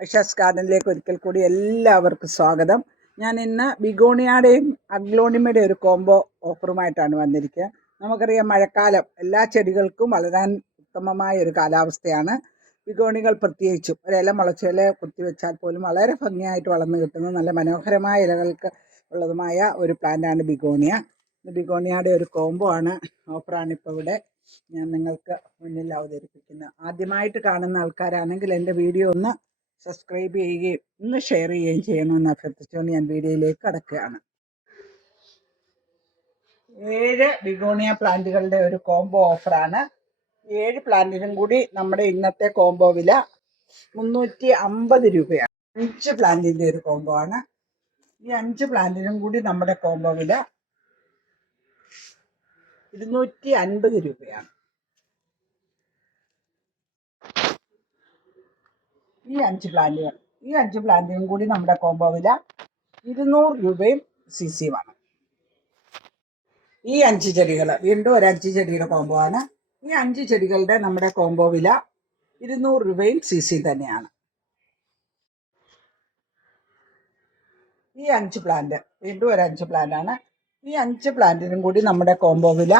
ഐഷാസ് ഗാർഡനിലേക്ക് ഒരിക്കൽ കൂടി എല്ലാവർക്കും സ്വാഗതം. ഞാൻ ഇന്ന് ബിഗോണിയാടെയും അഗ്ലോണിമയുടെ ഒരു കോംബോ ഓഫറുമായിട്ടാണ് വന്നിരിക്കുക. നമുക്കറിയാം മഴക്കാലം എല്ലാ ചെടികൾക്കും വളരാൻ ഉത്തമമായ ഒരു കാലാവസ്ഥയാണ്. ബിഗോണികൾ പ്രത്യേകിച്ചും ഒരില മുളച്ചില കുത്തിവെച്ചാൽ പോലും വളരെ ഭംഗിയായിട്ട് വളർന്നു കിട്ടുന്ന നല്ല മനോഹരമായ ഇലകൾക്ക് ഉള്ളതുമായ ഒരു പ്ലാന്റാണ് ബിഗോണിയ. ബിഗോണിയാടെ ഒരു കോംബോ ആണ് ഓഫറാണ് ഇപ്പോൾ ഇവിടെ. ഞാൻ നിങ്ങൾക്ക് മുന്നിൽ അവതരിപ്പിക്കുന്നത് ആദ്യമായിട്ട് കാണുന്ന ആൾക്കാരാണെങ്കിൽ എന്റെ വീഡിയോ ഒന്ന് സബ്സ്ക്രൈബ് ചെയ്യുകയും ഒന്ന് ഷെയർ ചെയ്യുകയും ചെയ്യണമെന്ന് അഭ്യർത്ഥിച്ചുകൊണ്ട് ഞാൻ വീഡിയോയിലേക്ക് കടക്കുകയാണ്. ഏഴ് ബിഗോണിയ പ്ലാന്റുകളുടെ ഒരു കോംബോ ഓഫറാണ് ഏഴ് പ്ലാന്റിനും കൂടി നമ്മുടെ ഇന്നത്തെ കോംബോ വില മുന്നൂറ്റി അമ്പത് രൂപയാണ്. അഞ്ച് പ്ലാന്റിന്റെ ഒരു കോംബോ ആണ്. ഈ അഞ്ച് പ്ലാന്റിനും കൂടി നമ്മുടെ കോംബോ വില ഇരുന്നൂറ്റി അൻപത് രൂപയാണ്. ഈ അഞ്ച് പ്ലാന്റുകൾ ഈ അഞ്ച് പ്ലാന്റും കൂടി നമ്മുടെ കോംബോ വില ഇരുന്നൂറ് രൂപയും സി സിയുമാണ് ഈ അഞ്ച് ചെടികൾ വീണ്ടും ഒരു അഞ്ച് ചെടിയുടെ കോംബോ ആണ്. ഈ അഞ്ച് ചെടികളുടെ നമ്മുടെ കോംബോ വില ഇരുന്നൂറ് രൂപയും സി സി തന്നെയാണ്. ഈ അഞ്ച് പ്ലാന്റ് വീണ്ടും ഒരു അഞ്ച് പ്ലാന്റ് ആണ്. ഈ അഞ്ച് പ്ലാന്റിനും കൂടി നമ്മുടെ കോംബോ വില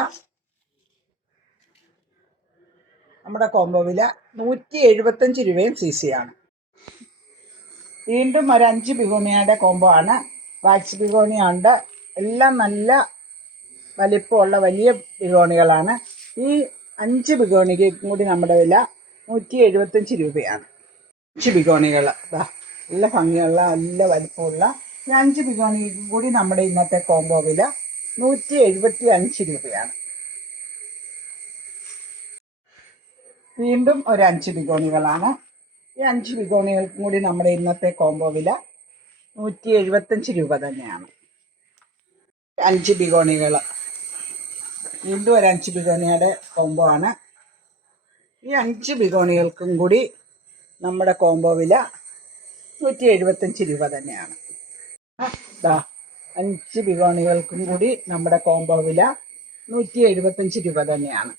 നമ്മുടെ കോംബോ വില നൂറ്റി എഴുപത്തഞ്ച് രൂപയും സി സി ആണ് വീണ്ടും ഒരു അഞ്ച് ബിഗോണിയയുടെ കോംബോ ആണ്. വാക്സ് ബിഗോണിയ ഉണ്ട് എല്ലാം നല്ല വലിപ്പമുള്ള വലിയ ബിഗോണികളാണ് ഈ അഞ്ച് ബിഗോണിക്ക് കൂടി നമ്മുടെ വില നൂറ്റി എഴുപത്തഞ്ച് രൂപയാണ്. അഞ്ച് ബിഗോണികൾ നല്ല ഭംഗിയുള്ള നല്ല വലിപ്പമുള്ള ഈ അഞ്ച് ബിഗോണിക്കും കൂടി നമ്മുടെ ഇന്നത്തെ കോംബോ വില നൂറ്റി എഴുപത്തി അഞ്ച് രൂപയാണ്. വീണ്ടും ഒരു അഞ്ച് ബിഗോണികളാണ് ഈ അഞ്ച് ബിഗോണികൾക്കും കൂടി നമ്മുടെ ഇന്നത്തെ കോംബോ വില നൂറ്റി എഴുപത്തഞ്ച് രൂപ തന്നെയാണ്. അഞ്ച് ബിഗോണികൾ. വീണ്ടും ഒരു അഞ്ച് ബിഗോണിയുടെ കോംബോ ആണ്. ഈ അഞ്ച് ബിഗോണികൾക്കും കൂടി നമ്മുടെ കോംബോ വില നൂറ്റി എഴുപത്തഞ്ച് രൂപ തന്നെയാണ്. അഞ്ച് ബിഗോണികൾക്കും കൂടി നമ്മുടെ കോംബോ വില നൂറ്റി എഴുപത്തഞ്ച് രൂപ തന്നെയാണ്.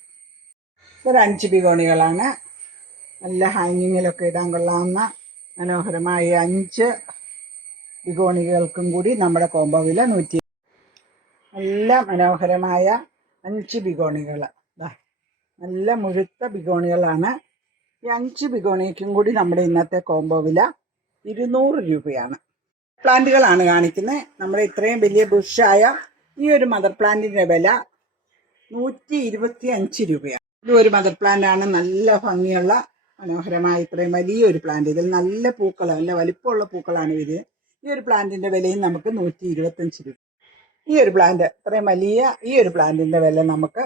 ഒരു അഞ്ച് ബിഗോണികളാണ്. നല്ല ഹാങ്ങിങ്ങിലൊക്കെ ഇടാൻ കൊള്ളാവുന്ന മനോഹരമായ അഞ്ച് ബിഗോണികൾക്കും കൂടി നമ്മുടെ കോംബോ വില നൂറ്റി നല്ല മനോഹരമായ അഞ്ച് ബിഗോണികൾ നല്ല മുഴുത്ത ബിഗോണികളാണ്. ഈ അഞ്ച് ബിഗോണിക്കും കൂടി നമ്മുടെ ഇന്നത്തെ കോംബോ വില ഇരുന്നൂറ് രൂപയാണ്. പ്ലാന്റുകളാണ് കാണിക്കുന്നത് നമ്മുടെ ഇത്രയും വലിയ ബുഷായ ഈ ഒരു മദർ പ്ലാന്റിന്റെ വില നൂറ്റി ഇരുപത്തി അഞ്ച് രൂപയാണ്. ഇത് ഒരു മദർ പ്ലാന്റ് ആണ് നല്ല ഭംഗിയുള്ള മനോഹരമായ ഇത്രയും വലിയൊരു പ്ലാന്റ് ഇതിൽ നല്ല പൂക്കളാണ് നല്ല വലിപ്പമുള്ള പൂക്കളാണ് ഇത്. ഈ ഒരു പ്ലാന്റിന്റെ വിലയും നമുക്ക് നൂറ്റി ഇരുപത്തഞ്ച് രൂപ. ഈ ഒരു പ്ലാന്റ് ഇത്രയും വലിയ ഈ ഒരു പ്ലാന്റിന്റെ വില നമുക്ക്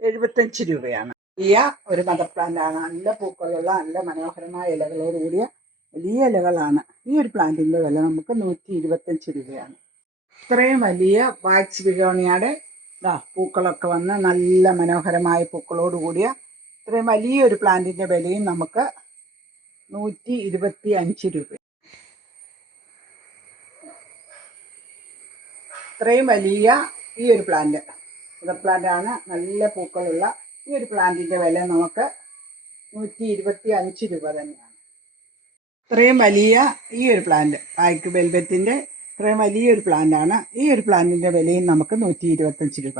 എഴുപത്തഞ്ച് രൂപയാണ്. വലിയ ഒരു മദർ പ്ലാന്റ് ആണ്. നല്ല പൂക്കളുള്ള നല്ല മനോഹരമായ ഇലകളോട് കൂടിയ വലിയ ഇലകളാണ്. ഈ ഒരു പ്ലാന്റിന്റെ വില നമുക്ക് നൂറ്റി ഇരുപത്തഞ്ച് രൂപയാണ്. ഇത്രയും വലിയ വാക്സ് ബിഗോണിയുടെ പൂക്കളൊക്കെ വന്ന് നല്ല മനോഹരമായ പൂക്കളോട് കൂടിയ ഇത്രയും വലിയൊരു പ്ലാന്റിന്റെ വിലയും നമുക്ക് നൂറ്റി ഇരുപത്തി അഞ്ച് രൂപ. ഇത്രയും വലിയ ഈ ഒരു പ്ലാന്റ് മദർ പ്ലാന്റ് ആണ്. നല്ല പൂക്കളുള്ള ഈ ഒരു പ്ലാന്റിന്റെ വില നമുക്ക് നൂറ്റി ഇരുപത്തി അഞ്ച് രൂപ തന്നെയാണ്. ഇത്രയും വലിയ ഈ ഒരു പ്ലാന്റ് പായ്ക്ക് വെൽവെറ്റിന്റെ ഇത്രയും വലിയൊരു പ്ലാന്റ് ആണ്. ഈ ഒരു പ്ലാന്റിന്റെ വിലയും നമുക്ക് നൂറ്റി ഇരുപത്തഞ്ച് രൂപ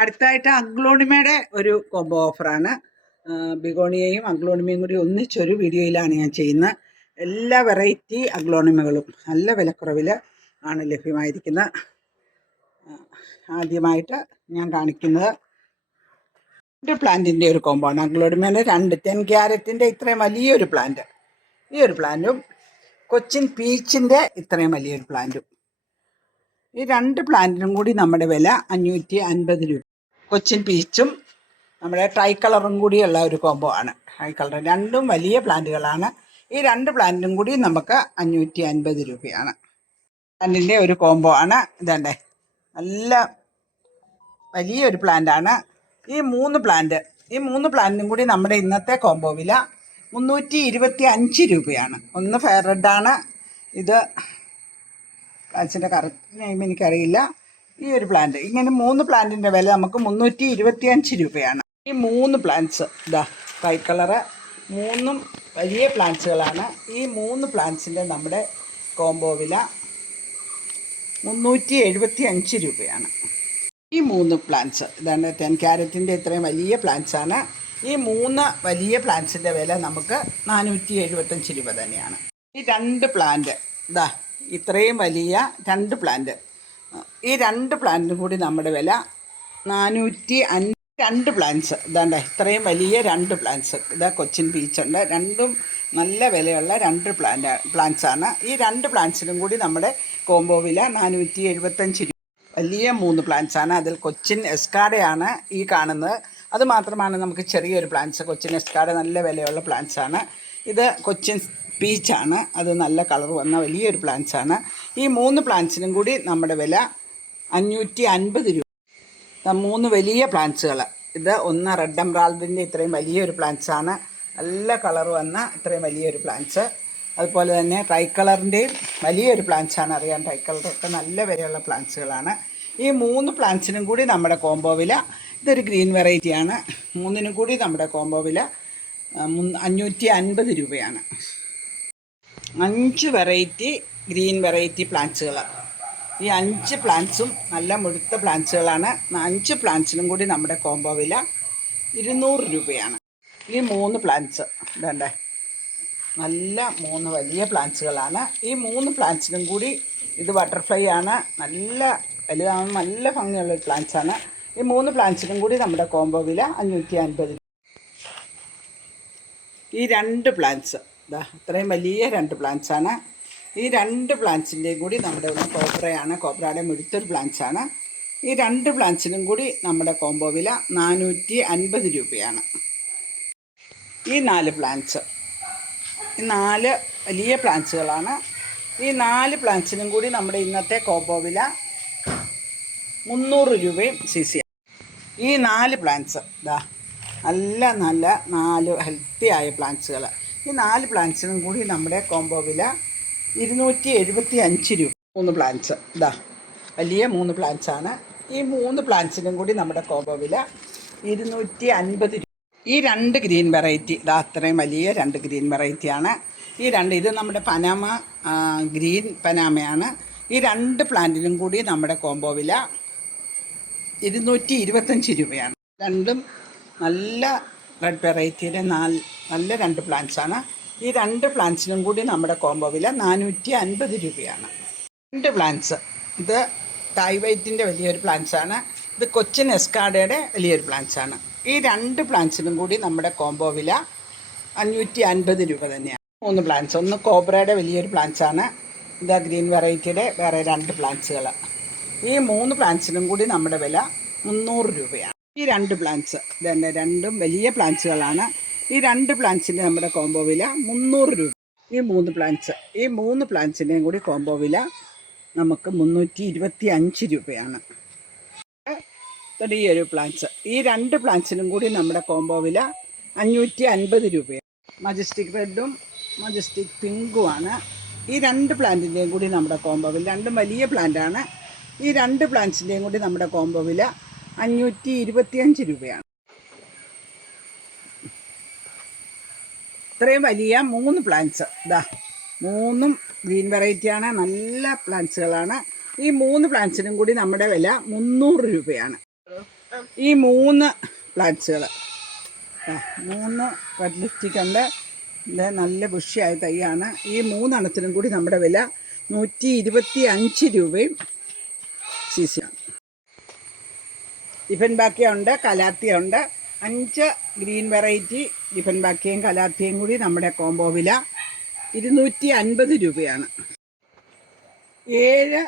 അടുത്തായിട്ട് അഗ്ലോണിമയുടെ ഒരു കോംബോ ഓഫറാണ് ബിഗോണിയയും അഗ്ലോണിമയും കൂടി ഒന്നിച്ചൊരു വീഡിയോയിലാണ് ഞാൻ ചെയ്യുന്നത്. എല്ലാ വെറൈറ്റി അഗ്ലോണിമകളും നല്ല വിലക്കുറവിൽ ആണ് ലഭ്യമായിരിക്കുന്നത്. ആദ്യമായിട്ട് ഞാൻ കാണിക്കുന്നത് ഒരു പ്ലാന്റിന്റെ ഒരു കോംബോ ആണ്. അഗ്ലോണിമയുടെ രണ്ട് ടെൻ ക്യാരറ്റിന്റെ ഇത്രയും വലിയൊരു പ്ലാന്റ്. ഈ ഒരു പ്ലാന്റും കൊച്ചിൻ പീച്ചിന്റെ ഇത്രയും വലിയൊരു പ്ലാന്റും. ഈ രണ്ട് പ്ലാന്റിനും കൂടി നമ്മുടെ വില അഞ്ഞൂറ്റി അൻപത് രൂപ. കൊച്ചിൻ പീച്ചും നമ്മുടെ ട്രൈ കളറും കൂടിയുള്ള ഒരു കോംബോ ആണ്. ട്രൈ കളർ രണ്ടും വലിയ പ്ലാന്റുകളാണ്. ഈ രണ്ട് പ്ലാന്റിനും കൂടി നമുക്ക് അഞ്ഞൂറ്റി അൻപത് രൂപയാണ്. പ്ലാന്റിന്റെ ഒരു കോംബോ ആണ്. ഇതണ്ടേ നല്ല വലിയൊരു പ്ലാന്റ് ആണ്. ഈ മൂന്ന് പ്ലാന്റ് ഈ മൂന്ന് പ്ലാന്റിനും കൂടി നമ്മുടെ ഇന്നത്തെ കോംബോ വില മുന്നൂറ്റി ഇരുപത്തി അഞ്ച് രൂപയാണ്. ഒന്ന് ഫെയർ റെഡാണ് ഇത് പ്ലാന്റ്സിന്റെ കറക്റ്റ് നെയിം എനിക്കറിയില്ല. ഈ ഒരു പ്ലാന്റ് ഇങ്ങനെ മൂന്ന് പ്ലാന്റിന്റെ വില നമുക്ക് മുന്നൂറ്റി ഇരുപത്തി അഞ്ച് രൂപയാണ്. ഈ മൂന്ന് പ്ലാന്റ്സ് ഇതാ വൈറ്റ് കളറ് മൂന്നും വലിയ പ്ലാന്റ്സുകളാണ് ഈ മൂന്ന് പ്ലാന്റ്സിന്റെ നമ്മുടെ കോംബോ വില മുന്നൂറ്റി എഴുപത്തി അഞ്ച് രൂപയാണ്. ഈ മൂന്ന് പ്ലാന്റ്സ് ഇതാണ് ടെൻ ക്യാരറ്റിന്റെ ഇത്രയും വലിയ പ്ലാന്റ്സ് ആണ് ഈ മൂന്ന് വലിയ പ്ലാന്റ്സിന്റെ വില നമുക്ക് നാനൂറ്റി എഴുപത്തഞ്ച് രൂപ തന്നെയാണ്. ഈ രണ്ട് പ്ലാന്റ് ഇതാ ഇത്രയും വലിയ രണ്ട് പ്ലാന്റ് ഈ രണ്ട് പ്ലാന്റിനും കൂടി നമ്മുടെ വില നാനൂറ്റി അഞ്ച് രണ്ട് പ്ലാന്റ്സ് ഇതാണ്ട് ഇത്രയും വലിയ രണ്ട് പ്ലാന്റ്സ് ഇതാ കൊച്ചിൻ ബീച്ചുണ്ട് രണ്ടും നല്ല വിലയുള്ള രണ്ട് പ്ലാന്റ് പ്ലാന്റ്സ് ആണ്. ഈ രണ്ട് പ്ലാന്റ്സിനും കൂടി നമ്മുടെ കോംബോ വില നാനൂറ്റി എഴുപത്തഞ്ച് രൂപ വലിയ മൂന്ന് പ്ലാന്റ്സ് ആണ്. അതിൽ കൊച്ചിൻ എസ്കാഡയാണ് ഈ കാണുന്നത്. അതുമാത്രമാണ് നമുക്ക് ചെറിയൊരു പ്ലാന്റ്സ് കൊച്ചിൻ എസ്കാഡ നല്ല വിലയുള്ള പ്ലാന്റ്സ് ആണ്. ഇത് കൊച്ചിൻ പീച്ചാണ്. അത് നല്ല കളർ വന്ന വലിയൊരു ആണ് ഈ മൂന്ന് പ്ലാന്റ്സിനും കൂടി നമ്മുടെ വില അഞ്ഞൂറ്റി അൻപത് രൂപ മൂന്ന് വലിയ പ്ലാന്റ്സുകൾ ഇത് ഒന്ന് റെഡ് എംബ്രാൾഡിന്റെ ഇത്രയും വലിയൊരു ആണ് നല്ല കളർ വന്ന ഇത്രയും വലിയൊരു പ്ലാന്റ്സ്. അതുപോലെ തന്നെ ട്രൈ കളറിന്റെയും വലിയൊരു ആണ് അറിയാൻ ട്രൈ കളറൊക്കെ നല്ല വിലയുള്ള പ്ലാന്റ്സുകളാണ്. ഈ മൂന്ന് പ്ലാന്റ്സിനും കൂടി നമ്മുടെ കോംബോ വില ഇതൊരു ഗ്രീൻ വെറൈറ്റിയാണ്. മൂന്നിനും കൂടി നമ്മുടെ കോംബോ വില അഞ്ഞൂറ്റി അൻപത് രൂപയാണ്. അഞ്ച് വെറൈറ്റി ഗ്രീൻ വെറൈറ്റി പ്ലാന്റ്സുകൾ ഈ അഞ്ച് പ്ലാന്റ്സും നല്ല മുഴുത്ത പ്ലാന്റ്സുകളാണ് അഞ്ച് പ്ലാന്റ്സിനും കൂടി നമ്മുടെ കോംബോ വില ഇരുന്നൂറ് രൂപയാണ്. ഈ മൂന്ന് പ്ലാന്റ്സ് ഇതണ്ടേ? നല്ല മൂന്ന് വലിയ പ്ലാന്റ്സുകളാണ് ഈ മൂന്ന് പ്ലാന്റ്സിനും കൂടി ഇത് ബട്ടർഫ്ലൈ ആണ് നല്ല വലുതാണ് നല്ല ഭംഗിയുള്ള പ്ലാന്റ്സ് ആണ് ഈ മൂന്ന് പ്ലാന്റ്സിനും കൂടി നമ്മുടെ കോംബോ വില അഞ്ഞൂറ്റി അൻപത് ഈ രണ്ട് പ്ലാന്റ്സ് ഇതാ വലിയ രണ്ട് പ്ലാന്റ്സ് ആണ്. ഈ രണ്ട് പ്ലാന്റ്സിന്റെയും കൂടി നമ്മുടെ ഇവിടെ കോബ്രയാണ്. കോബ്രയുടെ മുഴുത്തൊരു പ്ലാന്റ്സ് ആണ്. ഈ രണ്ട് പ്ലാന്റ്സിനും കൂടി നമ്മുടെ കോംബോ വില നാനൂറ്റി അൻപത് രൂപയാണ്. ഈ നാല് പ്ലാന്റ്സ് ഈ നാല് വലിയ പ്ലാന്റ്സുകളാണ് ഈ നാല് പ്ലാന്റ്സിനും കൂടി നമ്മുടെ ഇന്നത്തെ കോംബോ വില മുന്നൂറ് രൂപയും സി സി ഈ നാല് പ്ലാന്റ്സ് ഇതാ നല്ല നല്ല നാല് ഹെൽത്തി ആയ പ്ലാന്റ്സുകൾ ഈ നാല് പ്ലാന്റ്സിനും കൂടി നമ്മുടെ കോംബോ വില ഇരുന്നൂറ്റി എഴുപത്തി അഞ്ച് രൂപ. മൂന്ന് പ്ലാന്റ്സ് ഇതാ വലിയ മൂന്ന് പ്ലാന്റ്സ് ആണ്. ഈ മൂന്ന് പ്ലാന്റ്സിനും കൂടി നമ്മുടെ കോംബോ വില ഇരുന്നൂറ്റി അൻപത് രൂപ. ഈ രണ്ട് ഗ്രീൻ വെറൈറ്റി ഇതാ അത്രയും വലിയ രണ്ട് ഗ്രീൻ വെറൈറ്റിയാണ് ഈ രണ്ട് ഇത് നമ്മുടെ പനാമ ഗ്രീൻ പനാമയാണ് ഈ രണ്ട് പ്ലാന്റിനും കൂടി നമ്മുടെ കോംബോ വില ഇരുന്നൂറ്റി ഇരുപത്തഞ്ച് രൂപയാണ്. രണ്ടും നല്ല റെഡ് വെറൈറ്റിയുടെ നാല് നല്ല രണ്ട് പ്ലാന്റ്സാണ് ഈ രണ്ട് പ്ലാന്റ്സിനും കൂടി നമ്മുടെ കോംബോ വില നാനൂറ്റി അൻപത് രൂപയാണ്. രണ്ട് പ്ലാന്റ്സ് ഇത് തായ്വൈറ്റിന്റെ വൈറ്റിന്റെ വലിയൊരു പ്ലാന്റ്സാണ് ഇത് കൊച്ചിൻ എസ്കാഡയുടെ വലിയൊരു പ്ലാന്റ്സാണ് ഈ രണ്ട് പ്ലാന്റ്സിനും കൂടി നമ്മുടെ കോംബോ വില അഞ്ഞൂറ്റി അൻപത് രൂപ തന്നെയാണ്. മൂന്ന് പ്ലാന്റ്സ് ഒന്ന് കോബ്രയുടെ വലിയൊരു പ്ലാന്റ്സ് ആണ്. ഇത് ഗ്രീൻ വെറൈറ്റിയുടെ വേറെ രണ്ട് പ്ലാന്റ്സുകൾ ഈ മൂന്ന് പ്ലാന്റ്സിനും കൂടി നമ്മുടെ വില മുന്നൂറ് രൂപയാണ്. ഈ രണ്ട് പ്ലാന്റ്സ് ഇതന്നെ രണ്ടും വലിയ പ്ലാന്റ്സുകളാണ് ഈ രണ്ട് പ്ലാന്റ്സിന്റെ നമ്മുടെ കോംബോ വില മുന്നൂറ് രൂപ. ഈ മൂന്ന് പ്ലാന്റ്സ് ഈ മൂന്ന് പ്ലാന്റ്സിന്റെയും കൂടി കോംബോ വില നമുക്ക് മുന്നൂറ്റി ഇരുപത്തി അഞ്ച് രൂപയാണ്. ഈ ഒരു പ്ലാന്റ്സ് ഈ രണ്ട് പ്ലാന്റ്സിനും കൂടി നമ്മുടെ കോംബോ വില അഞ്ഞൂറ്റി അൻപത് രൂപയാണ് മജസ്റ്റിക് റെഡും മജസ്റ്റിക് പിങ്കുമാണ് ഈ രണ്ട് പ്ലാന്റിന്റെയും കൂടി നമ്മുടെ കോംബോ വില രണ്ടും വലിയ പ്ലാന്റാണ് ഈ രണ്ട് പ്ലാന്റ്സിന്റെയും കൂടി നമ്മുടെ കോംബോ വില അഞ്ഞൂറ്റി ഇരുപത്തിയഞ്ച് രൂപയാണ്. ഇത്രയും വലിയ മൂന്ന് പ്ലാന്റ്സ്. ഇതാ മൂന്നും ഗ്രീൻ വെറൈറ്റിയാണ് നല്ല പ്ലാന്റ്സുകളാണ്. ഈ മൂന്ന് പ്ലാന്റ്സിനും കൂടി നമ്മുടെ വില മുന്നൂറ് രൂപയാണ്. ഈ മൂന്ന് പ്ലാന്റ്സുകൾ മൂന്ന് റെഡ് ലിപ്റ്റിക് ഉണ്ട്. ഇത് നല്ല ബുഷിയായ തൈയാണ്. ഈ മൂന്നെണ്ണത്തിനും കൂടി നമ്മുടെ വില നൂറ്റി ഇരുപത്തി അഞ്ച് രൂപയും സി സി ആണ്. ഡിഫൻ ബാക്കിയ ഉണ്ട് കലാത്തിയ ഉണ്ട് അഞ്ച് ഗ്രീൻ വെറൈറ്റി ഡിഫൻ ബാക്കിയും കലാത്തിയും കൂടി നമ്മുടെ കോംബോ വില ഇരുന്നൂറ്റി അൻപത് രൂപയാണ്. ഏഴ്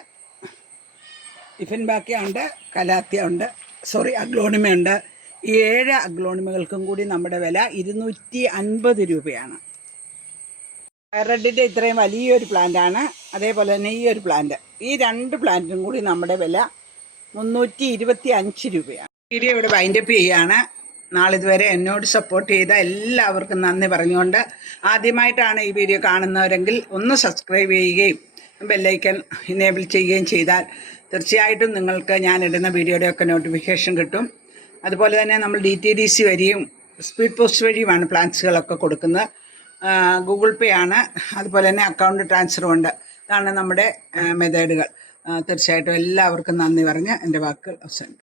ഡിഫൻ ബാക്കിയ ഉണ്ട് കലാത്തിയ ഉണ്ട് സോറി അഗ്ലോണിമ ഉണ്ട് ഈ ഏഴ് അഗ്ലോണിമകൾക്കും കൂടി നമ്മുടെ വില ഇരുന്നൂറ്റി അൻപത് രൂപയാണ്. റെഡിന്റെ ഇത്രയും വലിയൊരു പ്ലാന്റാണ്. അതേപോലെ തന്നെ ഈ ഒരു പ്ലാന്റ് ഈ രണ്ട് പ്ലാന്റിനും കൂടി നമ്മുടെ വില മുന്നൂറ്റി ഇരുപത്തി അഞ്ച് രൂപയാണ്. വീഡിയോ ഇവിടെ വൈൻഡപ്പ് ചെയ്യാണ്. നാളിതുവരെ എന്നോട് സപ്പോർട്ട് ചെയ്ത എല്ലാവർക്കും നന്ദി പറഞ്ഞുകൊണ്ട് ആദ്യമായിട്ടാണ് ഈ വീഡിയോ കാണുന്നവരെങ്കിൽ ഒന്ന് സബ്സ്ക്രൈബ് ചെയ്യുകയും ബെല്ലൈക്കൻ ഇനേബിൾ ചെയ്യുകയും ചെയ്താൽ തീർച്ചയായിട്ടും നിങ്ങൾക്ക് ഞാൻ ഇടുന്ന വീഡിയോയുടെ ഒക്കെ നോട്ടിഫിക്കേഷൻ കിട്ടും. അതുപോലെ തന്നെ നമ്മൾ ഡി ടി ഡി സി വഴിയും സ്പീഡ് പോസ്റ്റ് വഴിയുമാണ് പ്ലാൻസുകളൊക്കെ കൊടുക്കുന്നത്. ഗൂഗിൾ പേ ആണ്. അതുപോലെ തന്നെ അക്കൗണ്ട് ട്രാൻസ്ഫറും ഉണ്ട് ഇതാണ് നമ്മുടെ മെത്തേഡുകൾ തീർച്ചയായിട്ടും എല്ലാവർക്കും നന്ദി പറഞ്ഞ് എന്റെ വാക്കുകൾ അവസാനിക്കും